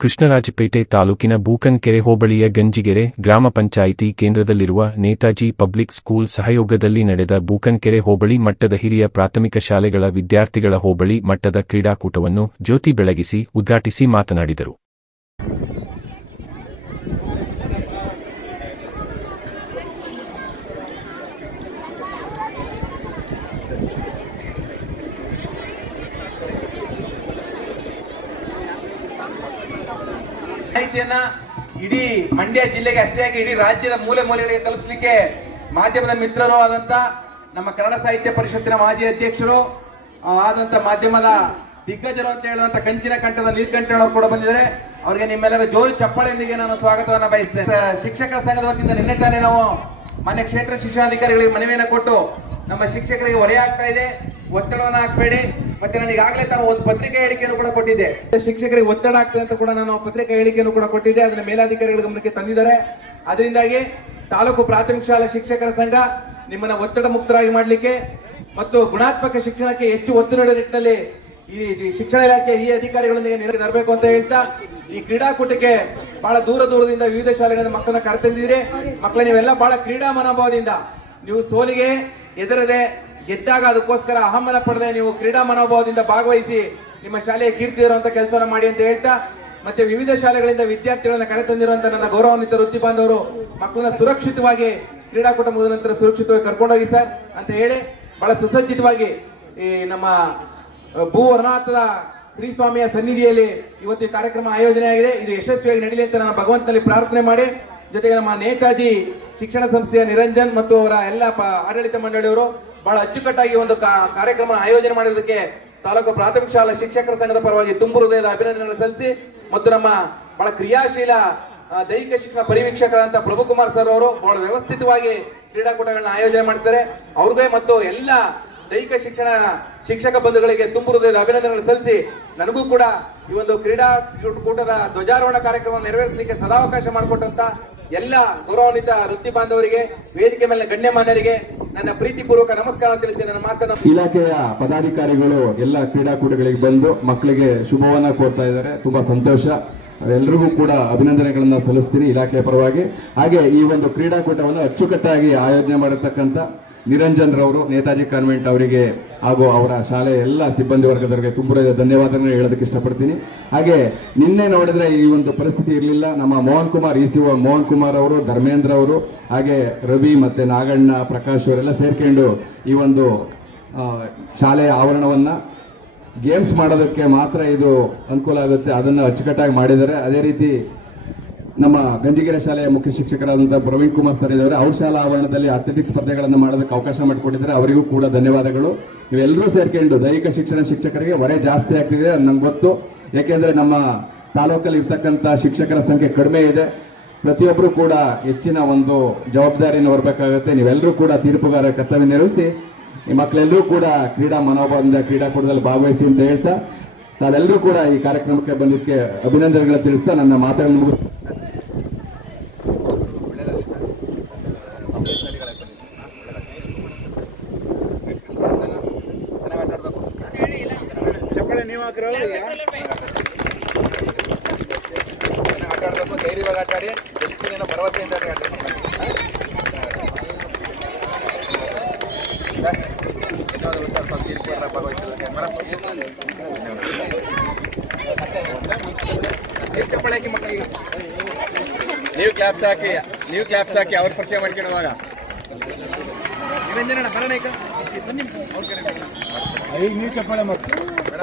ಕೃಷ್ಣರಾಜಪೇಟೆ ತಾಲೂಕಿನ ಬೂಕನ್ಕೆರೆ ಹೋಬಳಿಯ ಗಂಜಿಗೆರೆ ಗ್ರಾಮ ಪಂಚಾಯಿತಿ ಕೇಂದ್ರದಲ್ಲಿರುವ ನೇತಾಜಿ ಪಬ್ಲಿಕ್ ಸ್ಕೂಲ್ ಸಹಯೋಗದಲ್ಲಿ ನಡೆದ ಬೂಕನ್ಕೆರೆ ಹೋಬಳಿ ಮಟ್ಟದ ಹಿರಿಯ ಪ್ರಾಥಮಿಕ ಶಾಲೆಗಳ ವಿದ್ಯಾರ್ಥಿಗಳ ಹೋಬಳಿ ಮಟ್ಟದ ಕ್ರೀಡಾಕೂಟವನ್ನು ಜ್ಯೋತಿ ಬೆಳಗಿಸಿ ಉದ್ಘಾಟಿಸಿ ಮಾತನಾಡಿದರು. ಮಾಹಿತಿಯನ್ನ ಇಡೀ ಮಂಡ್ಯ ಜಿಲ್ಲೆಗೆ ಅಷ್ಟೇ ಆಗಿ ಇಡೀ ರಾಜ್ಯದ ಮೂಲೆ ಮೂಲೆಗಳಿಗೆ ತಲುಪಿಸಲಿಕ್ಕೆ ಮಾಧ್ಯಮದ ಮಿತ್ರರು ಆದಂತ ನಮ್ಮ ಕನ್ನಡ ಸಾಹಿತ್ಯ ಪರಿಷತ್ತಿನ ಮಾಜಿ ಅಧ್ಯಕ್ಷರು ಆದಂತ ಮಾಧ್ಯಮದ ದಿಗ್ಗಜರು ಅಂತ ಹೇಳುವಂತ ಕಂಚಿನ ಕಂಠದ ನೀರ್ಕಂಠ ಕೂಡ ಬಂದಿದ್ದಾರೆ. ಅವರಿಗೆ ನಿಮ್ಮೆಲ್ಲರ ಜೋರು ಚಪ್ಪಾಳೆಯೊಂದಿಗೆ ನಾನು ಸ್ವಾಗತವನ್ನು ಬಯಸ್ತೇನೆ. ಶಿಕ್ಷಕರ ಸಂಘದ ವತಿಯಿಂದ ನಿನ್ನೆ ತಾನೇ ನಾವು ಮಾನ್ಯ ಕ್ಷೇತ್ರ ಶಿಕ್ಷಣಾಧಿಕಾರಿಗಳಿಗೆ ಮನವಿಯನ್ನು ಕೊಟ್ಟು ನಮ್ಮ ಶಿಕ್ಷಕರಿಗೆ ಹೊರೆ ಆಗ್ತಾ ಇದೆ. ಒತ್ತಡವನ್ನು ಹಾಕಬೇಡಿ. ಮತ್ತೆ ನಾನು ಈಗಾಗಲೇ ತಾವು ಒಂದು ಪತ್ರಿಕೆ ಹೇಳಿಕೆಯನ್ನು ಕೂಡ ಕೊಟ್ಟಿದ್ದೆ. ಶಿಕ್ಷಕರಿಗೆ ಒತ್ತಡ ಆಗ್ತದೆ ಅಂತ ಕೂಡ ನಾನು ಪತ್ರಿಕಾ ಹೇಳಿಕೆಯನ್ನು ಕೂಡ ಕೊಟ್ಟಿದ್ದೆ. ಅದನ್ನ ಮೇಲಾಧಿಕಾರಿಗಳ ಗಮನಕ್ಕೆ ತಂದಿದ್ದಾರೆ. ಅದರಿಂದಾಗಿ ತಾಲೂಕು ಪ್ರಾಥಮಿಕ ಶಾಲಾ ಶಿಕ್ಷಕರ ಸಂಘ ನಿಮ್ಮನ್ನ ಒತ್ತಡ ಮುಕ್ತರಾಗಿ ಮಾಡಲಿಕ್ಕೆ ಮತ್ತು ಗುಣಾತ್ಮಕ ಶಿಕ್ಷಣಕ್ಕೆ ಹೆಚ್ಚು ಒತ್ತು ನೀಡುವ ನಿಟ್ಟಿನಲ್ಲಿ ಈ ಶಿಕ್ಷಣ ಇಲಾಖೆ ಈ ಅಧಿಕಾರಿಗಳೊಂದಿಗೆ ತರಬೇಕು ಅಂತ ಹೇಳ್ತಾ ಈ ಕ್ರೀಡಾಕೂಟಕ್ಕೆ ಬಹಳ ದೂರ ದೂರದಿಂದ ವಿವಿಧ ಶಾಲೆಗಳಿಂದ ಮಕ್ಕಳನ್ನ ಕರೆತಂದಿದ್ದೀರಿ. ಮಕ್ಕಳ, ನೀವೆಲ್ಲ ಬಹಳ ಕ್ರೀಡಾ ಮನೋಭಾವದಿಂದ ನೀವು ಸೋಲಿಗೆ ಎದರದೆ ಗೆದ್ದಾಗ ಅದಕ್ಕೋಸ್ಕರ ಅಹಮನ ಪಡೆದೆ ನೀವು ಕ್ರೀಡಾ ಮನೋಭಾವದಿಂದ ಭಾಗವಹಿಸಿ ನಿಮ್ಮ ಶಾಲೆಯ ಕೀರ್ತಿ ಇರುವಂತ ಕೆಲಸವನ್ನು ಮಾಡಿ ಅಂತ ಹೇಳ್ತಾ, ಮತ್ತೆ ವಿವಿಧ ಶಾಲೆಗಳಿಂದ ವಿದ್ಯಾರ್ಥಿಗಳನ್ನ ಕರೆತಂದಿರುವಂತ ನನ್ನ ಗೌರವಾನ್ವಿತ ವೃತ್ತಿ ಬಾಂಧವರು, ಮಕ್ಕಳನ್ನ ಸುರಕ್ಷಿತವಾಗಿ ಕ್ರೀಡಾಕೂಟ ಮುಗಿದ ನಂತರ ಸುರಕ್ಷಿತವಾಗಿ ಕರ್ಕೊಂಡೋಗಿ ಸರ್ ಅಂತ ಹೇಳಿ, ಬಹಳ ಸುಸಜ್ಜಿತವಾಗಿ ಈ ನಮ್ಮ ಭೂ ವರ್ಣಾಥದ ಶ್ರೀ ಸ್ವಾಮಿಯ ಸನ್ನಿಧಿಯಲ್ಲಿ ಇವತ್ತು ಈ ಕಾರ್ಯಕ್ರಮ ಆಯೋಜನೆ ಆಗಿದೆ. ಇದು ಯಶಸ್ವಿಯಾಗಿ ನಡೀಲಿ ಅಂತ ನಾನು ಭಗವಂತನಲ್ಲಿ ಪ್ರಾರ್ಥನೆ ಮಾಡಿ. ಜೊತೆಗೆ ನಮ್ಮ ನೇತಾಜಿ ಶಿಕ್ಷಣ ಸಂಸ್ಥೆಯ ನಿರಂಜನ್ ಮತ್ತು ಅವರ ಎಲ್ಲ ಆಡಳಿತ ಮಂಡಳಿಯವರು ಬಹಳ ಅಚ್ಚುಕಟ್ಟಾಗಿ ಒಂದು ಕಾರ್ಯಕ್ರಮ ಆಯೋಜನೆ ಮಾಡಿರೋದಕ್ಕೆ ತಾಲೂಕು ಪ್ರಾಥಮಿಕ ಶಾಲಾ ಶಿಕ್ಷಕರ ಸಂಘದ ಪರವಾಗಿ ತುಂಬು ಹೃದಯದ ಅಭಿನಂದನೆ ಸಲ್ಲಿಸಿ ಮತ್ತು ನಮ್ಮ ಬಹಳ ಕ್ರಿಯಾಶೀಲ ದೈಹಿಕ ಶಿಕ್ಷಣ ಪರಿವೀಕ್ಷಕರಂತ ಪ್ರಭುಕುಮಾರ್ ಸರ್ ಅವರು ಬಹಳ ವ್ಯವಸ್ಥಿತವಾಗಿ ಕ್ರೀಡಾಕೂಟಗಳನ್ನ ಆಯೋಜನೆ ಮಾಡ್ತಾರೆ. ಅವ್ರಿಗೆ ಮತ್ತು ಎಲ್ಲ ದೈಹಿಕ ಶಿಕ್ಷಣ ಶಿಕ್ಷಕ ಬಂಧುಗಳಿಗೆ ತುಂಬು ಹೃದಯದ ಅಭಿನಂದನೆಗಳನ್ನು ಸಲ್ಲಿಸಿ ನನಗೂ ಕೂಡ ಈ ಒಂದು ಕ್ರೀಡಾ ಕೂಟದ ಧ್ವಜಾರೋಹಣ ಕಾರ್ಯಕ್ರಮ ನೆರವೇರಿಸಲಿಕ್ಕೆ ಸದಾವಕಾಶ ಮಾಡಿಕೊಟ್ಟಂತ ಎಲ್ಲ ಗೌರವಾನ್ವಿತ ವೃತ್ತಿ ಬಾಂಧವರಿಗೆ, ವೇದಿಕೆ ಮೇಲೆ ಗಣ್ಯಮಾನ್ಯರಿಗೆ ನನ್ನ ಪ್ರೀತಿಪೂರ್ವಕ ನಮಸ್ಕಾರ ತಿಳಿಸಿ ನನ್ನ ಮಾತನ್ನು ಇಲಾಖೆಯ ಪದಾಧಿಕಾರಿಗಳು ಎಲ್ಲ ಕ್ರೀಡಾಕೂಟಗಳಿಗೆ ಬಂದು ಮಕ್ಕಳಿಗೆ ಶುಭವನ್ನ ಕೋರ್ತಾ ಇದ್ದಾರೆ. ತುಂಬಾ ಸಂತೋಷ. ಎಲ್ರಿಗೂ ಕೂಡ ಅಭಿನಂದನೆಗಳನ್ನ ಸಲ್ಲಿಸ್ತೀನಿ ಇಲಾಖೆಯ ಪರವಾಗಿ. ಹಾಗೆ ಈ ಒಂದು ಕ್ರೀಡಾಕೂಟವನ್ನು ಅಚ್ಚುಕಟ್ಟಾಗಿ ಆಯೋಜನೆ ಮಾಡಿರ್ತಕ್ಕಂಥ ನಿರಂಜನ್ ರವರು, ನೇತಾಜಿ ಕಾನ್ವೆಂಟ್ ಅವರಿಗೆ ಹಾಗೂ ಅವರ ಶಾಲೆಯ ಎಲ್ಲ ಸಿಬ್ಬಂದಿ ವರ್ಗದವರಿಗೆ ತುಂಬ ಧನ್ಯವಾದಗಳನ್ನು ಹೇಳೋದಕ್ಕೆ ಇಷ್ಟಪಡ್ತೀನಿ. ಹಾಗೆ ನಿನ್ನೆ ನೋಡಿದ್ರೆ ಈ ಒಂದು ಪರಿಸ್ಥಿತಿ ಇರಲಿಲ್ಲ. ನಮ್ಮ ಮೋಹನ್ ಕುಮಾರ್ ಇ ಮೋಹನ್ ಕುಮಾರ್ ಅವರು, ಧರ್ಮೇಂದ್ರ ಅವರು, ಹಾಗೆ ರವಿ ಮತ್ತು ನಾಗಣ್ಣ, ಪ್ರಕಾಶ್ ಅವರೆಲ್ಲ ಸೇರ್ಕೊಂಡು ಈ ಒಂದು ಶಾಲೆಯ ಆವರಣವನ್ನು ಗೇಮ್ಸ್ ಮಾಡೋದಕ್ಕೆ ಮಾತ್ರ ಇದು ಅನುಕೂಲ ಆಗುತ್ತೆ. ಅದನ್ನು ಅಚ್ಚುಕಟ್ಟಾಗಿ ಮಾಡಿದ್ದಾರೆ. ಅದೇ ರೀತಿ ನಮ್ಮ ಗಂಜಿಗೆರೆ ಶಾಲೆಯ ಮುಖ್ಯ ಶಿಕ್ಷಕರಾದಂಥ ಪ್ರವೀಣ್ ಕುಮಾರ್ ಸರ್ ಇದ್ದಾರೆ. ಅವ್ರ ಶಾಲಾ ಆವರಣದಲ್ಲಿ ಅಥ್ಲೆಟಿಕ್ಸ್ ಸ್ಪರ್ಧೆಗಳನ್ನು ಮಾಡೋದಕ್ಕೆ ಅವಕಾಶ ಮಾಡಿಕೊಟ್ಟಿದ್ದಾರೆ. ಅವರಿಗೂ ಕೂಡ ಧನ್ಯವಾದಗಳು. ನೀವೆಲ್ಲರೂ ಸೇರ್ಕೊಂಡು ದೈಹಿಕ ಶಿಕ್ಷಣ ಶಿಕ್ಷಕರಿಗೆ ಹೊರೆ ಜಾಸ್ತಿ ಆಗ್ತಿದೆ ನಂಗೆ ಗೊತ್ತು. ಯಾಕೆಂದ್ರೆ ನಮ್ಮ ತಾಲೂಕಲ್ಲಿ ಇರ್ತಕ್ಕಂಥ ಶಿಕ್ಷಕರ ಸಂಖ್ಯೆ ಕಡಿಮೆ ಇದೆ. ಪ್ರತಿಯೊಬ್ಬರು ಕೂಡ ಹೆಚ್ಚಿನ ಒಂದು ಜವಾಬ್ದಾರಿಯನ್ನು ಹೊರಬೇಕಾಗುತ್ತೆ. ನೀವೆಲ್ಲರೂ ಕೂಡ ತೀರ್ಪುಗಾರ ಕರ್ತವ್ಯ ನಿರ್ವಹಿಸಿ. ಈ ಮಕ್ಕಳೆಲ್ಲರೂ ಕೂಡ ಕ್ರೀಡಾ ಮನೋಭಾವದಿಂದ ಕ್ರೀಡಾಕೂಟದಲ್ಲಿ ಭಾಗವಹಿಸಿ ಅಂತ ಹೇಳ್ತಾ, ತಾವೆಲ್ಲರೂ ಕೂಡ ಈ ಕಾರ್ಯಕ್ರಮಕ್ಕೆ ಬಂದಿದ್ದಕ್ಕೆ ಅಭಿನಂದನೆಗಳನ್ನು ತಿಳಿಸ್ತಾ ನನ್ನ ಮಾತುಗಳನ್ನು ಮುಗಿಸ್ ಚಪ್ಪಳೆ ನೀವು ಹಾಕಿರೋ ಆಟ ಆಡ್ಬೇಕು ಧೈರ್ಯವಾಗಿ ಆಟ ಆಡಿ ಹೆಚ್ಚಿನ ಭರವಸೆಯಿಂದ ಆಟ ಆಡಿ. ಸ್ವಲ್ಪ ಮಕ್ಕಳಿಗೆ ನೀವು ಕ್ಲಾಪ್ಸ್ ಹಾಕಿ ನೀವು ಕ್ಲಾಪ್ಸ್ ಹಾಕಿ ಅವ್ರ ಪರಿಚಯ ಮಾಡ್ಕೊಳ್ಳುವಾಗ ನಿರಂಜನ ಬರೋಣ ಈಗ. ಬನ್ನಿ. ಈಗ ನೀವು ಚಪ್ಪಳೆ ಮಾಡ್ತೀವಿ ಹೆಸ್ರೇಳ?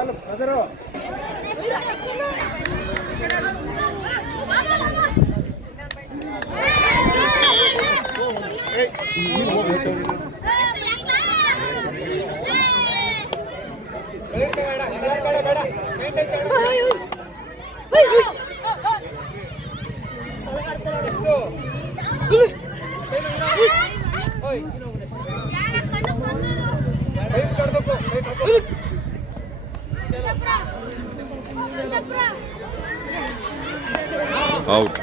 వాళ్ళు ప్రజలు Oi, అవుట్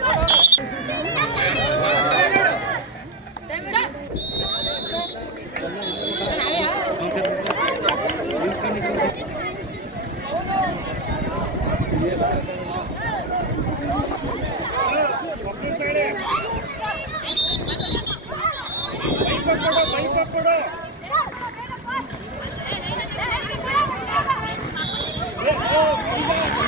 Yeah.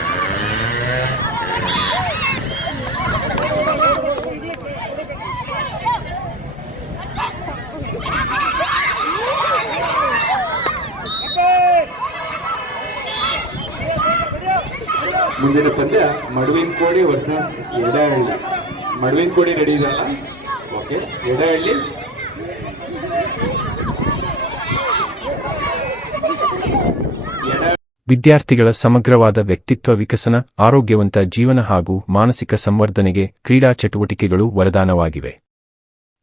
ಮುಂದಿನ ಪಂದ್ಯ, ಮಡುವಿನ ಕೋಳಿ ವರ್ಷ ಎಡಹಳ್ಳಿ. ಮಡುವಿನ ಕೋಳಿ ರೆಡಿ ಓಕೆ ಎಡಹಳ್ಳಿ. ವಿದ್ಯಾರ್ಥಿಗಳ ಸಮಗ್ರವಾದ ವ್ಯಕ್ತಿತ್ವ ವಿಕಸನ, ಆರೋಗ್ಯವಂತ ಜೀವನ ಹಾಗೂ ಮಾನಸಿಕ ಸಂವರ್ಧನೆಗೆ ಕ್ರೀಡಾ ಚಟುವಟಿಕೆಗಳು ವರದಾನವಾಗಿವೆ.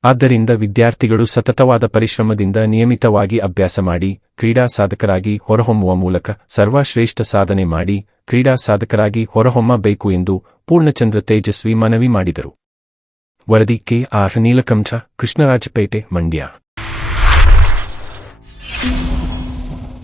ಆದ್ದರಿಂದ ವಿದ್ಯಾರ್ಥಿಗಳು ಸತತವಾದ ಪರಿಶ್ರಮದಿಂದ ನಿಯಮಿತವಾಗಿ ಅಭ್ಯಾಸ ಮಾಡಿ, ಕ್ರೀಡಾ ಸಾಧಕರಾಗಿ ಹೊರಹೊಮ್ಮುವ ಮೂಲಕ ಸರ್ವಶ್ರೇಷ್ಠ ಸಾಧನೆ ಮಾಡಿ, ಕ್ರೀಡಾ ಸಾಧಕರಾಗಿ ಹೊರಹೊಮ್ಮಬೇಕು ಎಂದು ಪೂರ್ಣಚಂದ್ರ ತೇಜಸ್ವಿ ಮನವಿ ಮಾಡಿದರು. ವರದಿ ಕೆ. ಆರ್. ನೀಲಕಂಠ, ಕೃಷ್ಣರಾಜಪೇಟೆ, ಮಂಡ್ಯ.